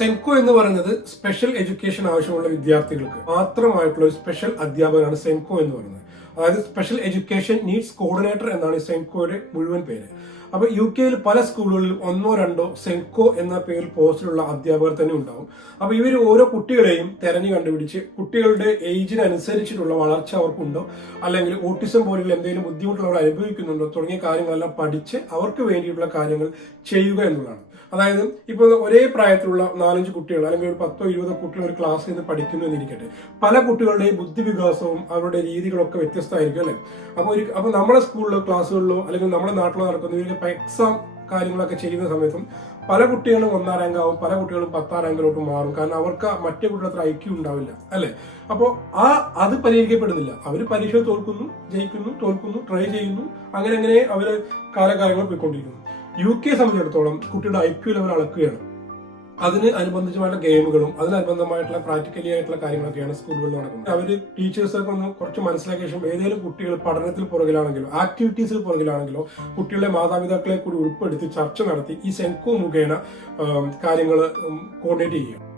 സെൻകോ എന്ന് പറയുന്നത് special education ആവശ്യമുള്ള വിദ്യാർത്ഥികൾക്ക് മാത്രമായിട്ടുള്ള ഒരു സ്പെഷ്യൽ അധ്യാപകനാണ് സെൻകോ എന്ന് പറയുന്നത്. അതായത് സ്പെഷ്യൽ എഡ്യൂക്കേഷൻ നീഡ്സ് കോർഡിനേറ്റർ എന്നാണ് സെൻകോയുടെ മുഴുവൻ പേര്. അപ്പൊ യു കെയിൽ പല സ്കൂളുകളിലും ഒന്നോ രണ്ടോ സെൻകോ എന്ന പേരിൽ പോസ്റ്റിലുള്ള അധ്യാപകർ തന്നെ ഉണ്ടാവും. അപ്പൊ ഇവർ ഓരോ കുട്ടികളെയും തെരഞ്ഞു കണ്ടുപിടിച്ച് കുട്ടികളുടെ ഏജിനനുസരിച്ചിട്ടുള്ള വളർച്ച അവർക്കുണ്ടോ, അല്ലെങ്കിൽ ഓട്ടിസം പോലുള്ള എന്തെങ്കിലും ബുദ്ധിമുട്ടുകൾ അവർ അനുഭവിക്കുന്നുണ്ടോ തുടങ്ങിയ കാര്യങ്ങളെല്ലാം പഠിച്ച് അവർക്ക് വേണ്ടിയിട്ടുള്ള കാര്യങ്ങൾ ചെയ്യുക എന്നുള്ളതാണ്. അതായത് ഇപ്പോൾ ഒരേ പ്രായത്തിലുള്ള 4-5 കുട്ടികൾ അല്ലെങ്കിൽ ഒരു 10-20 കുട്ടികൾ ഒരു ക്ലാസ്സിൽ നിന്ന് പഠിക്കുന്നു എന്നിരിക്കട്ടെ, പല കുട്ടികളുടെയും ബുദ്ധിവികാസവും അവരുടെ രീതികളൊക്കെ വ്യത്യസ്തമായിരിക്കും അല്ലെ. അപ്പോൾ നമ്മുടെ സ്കൂളിലോ ക്ലാസ്സുകളിലോ അല്ലെങ്കിൽ നമ്മുടെ നാട്ടിലോ നടക്കുന്ന ഇവർക്ക് എക്സാം കാര്യങ്ങളൊക്കെ ചെയ്യുന്ന സമയത്തും പല കുട്ടികളും 1ാം റാങ്ക് ആവും, പല കുട്ടികളും 10ാം റാങ്കിലോട്ട് മാറും. കാരണം അവർക്ക് മറ്റേ കുട്ടികൾ അത്ര ഐക്യം ഉണ്ടാവില്ല അല്ലെ. അപ്പോൾ അത് പരിഹരിക്കപ്പെടുന്നില്ല. അവർ പരീക്ഷ തോൽക്കുന്നു, ജയിക്കുന്നു, തോൽക്കുന്നു, ട്രൈ ചെയ്യുന്നു, അങ്ങനെ അവര് കാലകാലങ്ങൾ പോയിക്കൊണ്ടിരിക്കുന്നു. യു കെ സംബന്ധിച്ചിടത്തോളം കുട്ടിയുടെ ഐക്യു ലെവൽ അളക്കുകയാണ്. അതിന് അനുബന്ധിച്ചുമായിട്ടുള്ള ഗെയിമുകളും അതിനനുബന്ധമായിട്ടുള്ള പ്രാക്ടിക്കലി ആയിട്ടുള്ള കാര്യങ്ങളൊക്കെയാണ് സ്കൂളുകളിൽ നടക്കുന്നത്. അവര് ടീച്ചേഴ്സൊക്കെ ഒന്ന് കുറച്ച് മനസ്സിലാക്കിയ ശേഷം ഏതെങ്കിലും കുട്ടികൾ പഠനത്തിൽ പുറകിലാണെങ്കിലോ ആക്ടിവിറ്റീസിൽ പുറകിലാണെങ്കിലോ കുട്ടികളുടെ മാതാപിതാക്കളെ കൂടി ഉൾപ്പെടുത്തി ചർച്ച നടത്തി ഈ സെൻകോ മുഖേന കാര്യങ്ങൾ കോർഡിനേറ്റ് ചെയ്യുക.